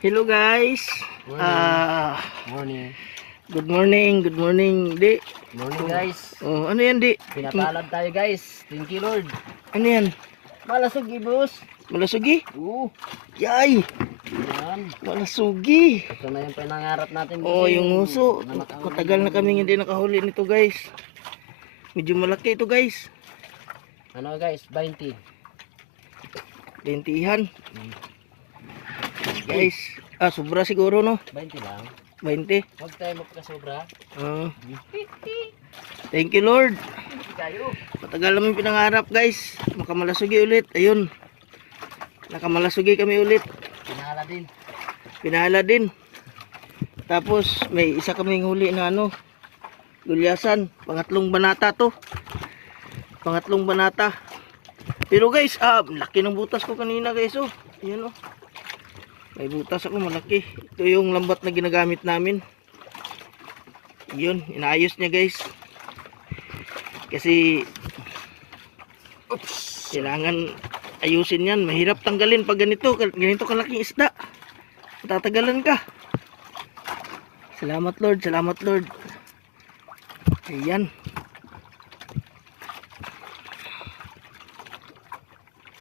Hello guys. Morning. Ah, Morning. good morning, good morning, di. Morning guys. Oh, ano yan, di? Pinapalad tayo guys. Thank you Lord. Ano yan? Malasugi boss. Malasugi? Oo. Yay! Yan. Malasugi! Ito na yung pinangarap natin. Oh, yung uso. Matagal na kami hindi nakahuli nito, guys. Medyo malaki ito, guys. Ano guys? 20. Lentihan. Guys, ah, sobra siguro, no? 20 lang. 20. Huwag tayo magkasobra. Ah. thank you, Lord. Matagal namin pinangarap, guys. Makamalasugi ulit. Ayun. Nakamalasugi kami ulit. Pinala din. Pinahala din. Tapos may isa kaming huli na ano, gulyasan, pangatlong banata to. Pangatlong banata. Pero guys, ah, laki ng butas ko kanina guys oh. Ayan oh. May butas ako malaki. Ito yung lambat na ginagamit namin. Yun, inaayos niya guys. Kasi Oops, kailangan ayusin yan. Mahirap tanggalin pag ganito, ganito kalaking isda. Tatagalan ka. Salamat Lord, salamat Lord. Ayan.